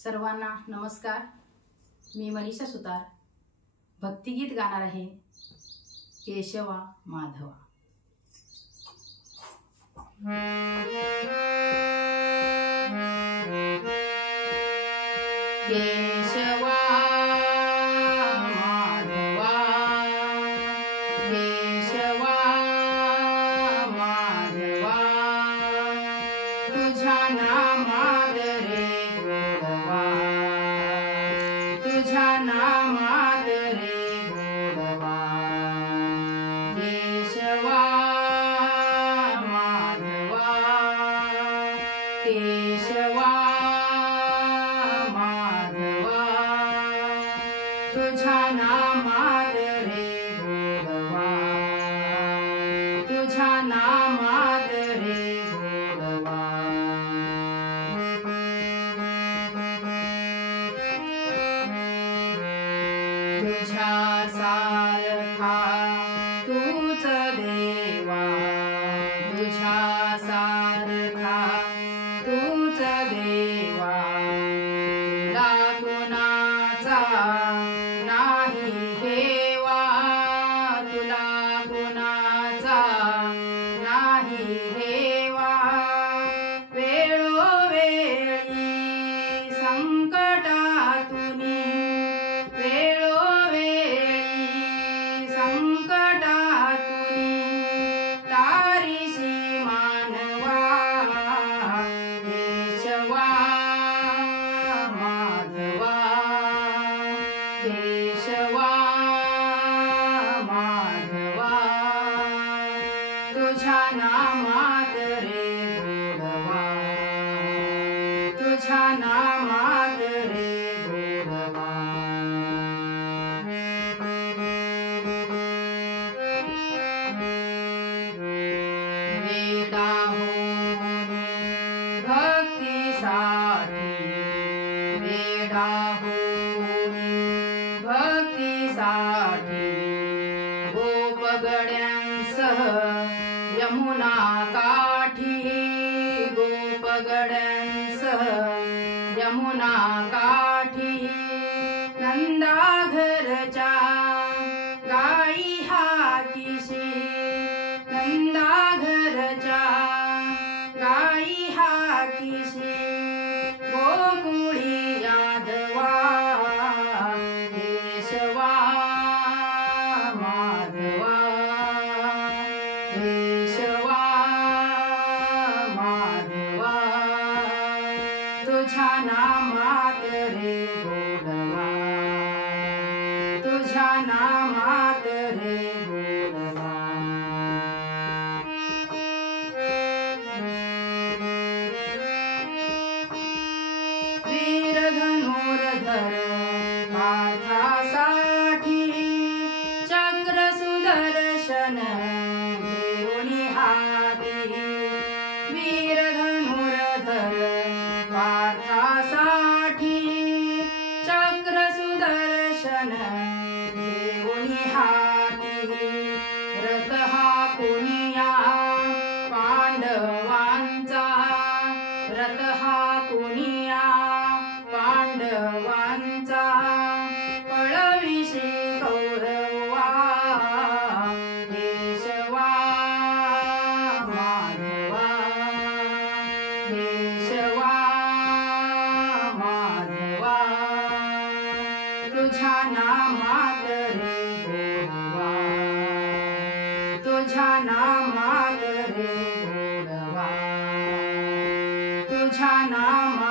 सर्वांना नमस्कार। मी मनीषा सुतार भक्तिगीत गाणार आहे। केशवा माधवा। केशवा माधवा, केशवा माधवा, तुझ्या नामात रे गोडवा, तुझ्या नामात रे गोडवा। केशवा माधवा, केशवा माधवा, तुझ्या नामात रे गोडवा, तुझ्या नामात रे गोडवा। तुझ्या सारखा तूच देवा, तुझ्या सारखा तूच देवा, तुला कुणाचा नाही हेवा, तुला कुणाचा नाही हेवा। वेळोवेळी संकटातुनी, वेळोवेळी संकटातुनी तारीशी मानवा। केशवा माधवा, केशवा माधवा, तुझ्या नामात रे गोडवा, तुझ्या नामात रे गोडवा। वेडा होनी भक्तीसाठी, वेडा होनी भक्तीसाठी, गोपगड्यांसह यमुना काठी, गोपगड्यांसह यमुना काठी, नंदाघरच्या गाई हाकीशी, नंदाघरच्या गाई हाकीशी, गोकुळी यादवा। केशवा माधवा, केशवा माधवा, तुझ्या नामात रे गोडवा, तुझ्या नामात रे गोडवा। वीर धनुर्धर पार्थासाठी, चक्र सुदर्शन घेऊनी हाती, वीर धनुर्धर पार्थासाठी, चक्र सुदर्शन घेऊनी हाती, रथ हाकुनिया पांडवांचा, रथ हाकुनिया पांडवांचा, पळविशी कौरवा। केशवा माधवा, केशवा माधवा, तुझ्या नामात रे गोडवा, तुझ्या नामात रे गोडवा, तुझ्या नामात